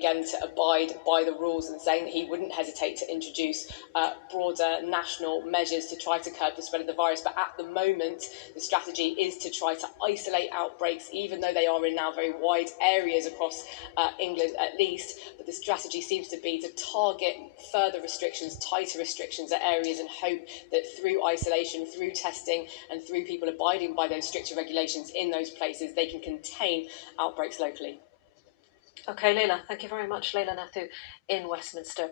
again to abide by the rules and saying that he wouldn't hesitate to introduce broader national measures to try to curb the spread of the virus. But at the moment, the strategy is to try to isolate outbreaks, even though they are in now very wide areas across England at least. But the strategy seems to be to target further restrictions, tighter restrictions at areas, and hope that through isolation, through testing, and through people abiding by those stricter regulations in those places, they can contain outbreaks locally. Okay, Leila, thank you very much. Leila Nathu in Westminster.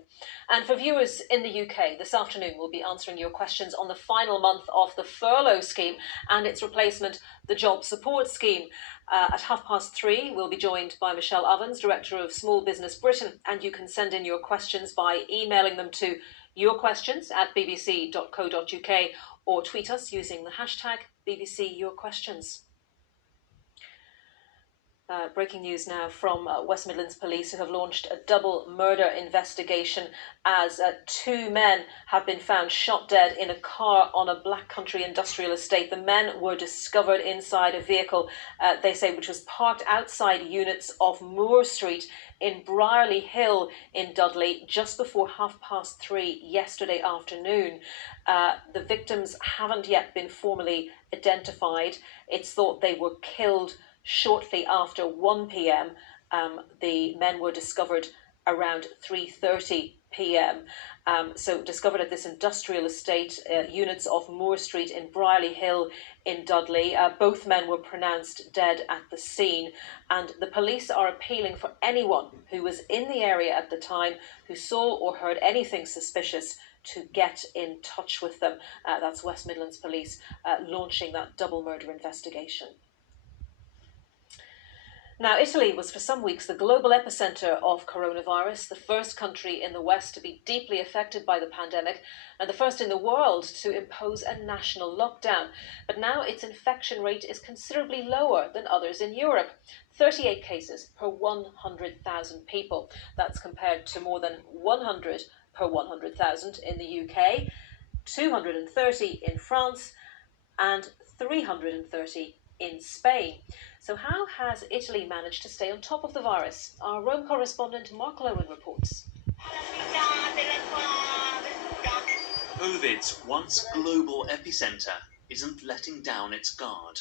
And for viewers in the UK, this afternoon we'll be answering your questions on the final month of the furlough scheme and its replacement, the Job Support Scheme. At 3:30, we'll be joined by Michelle Ovens, Director of Small Business Britain, and you can send in your questions by emailing them to yourquestions@bbc.co.uk or tweet us using the hashtag #BBCYourQuestions. Breaking news now from West Midlands Police, who have launched a double murder investigation as 2 men have been found shot dead in a car on a Black Country industrial estate. The men were discovered inside a vehicle, they say, which was parked outside units of Moore Street in Brierley Hill in Dudley just before 3:30 yesterday afternoon. The victims haven't yet been formally identified. It's thought they were killed shortly after 1 p.m. The men were discovered around 3:30 p.m. So discovered at this industrial estate, units of Moore Street in Brierley Hill in Dudley. Both men were pronounced dead at the scene, and the police are appealing for anyone who was in the area at the time who saw or heard anything suspicious to get in touch with them. That's West Midlands Police launching that double murder investigation. Now, Italy was for some weeks the global epicenter of coronavirus, the first country in the West to be deeply affected by the pandemic and the first in the world to impose a national lockdown. But now its infection rate is considerably lower than others in Europe. 38 cases per 100,000 people. That's compared to more than 100 per 100,000 in the UK, 230 in France, and 330 in Spain. So how has Italy managed to stay on top of the virus? Our Rome correspondent Mark Lowen reports. COVID's once global epicenter isn't letting down its guard.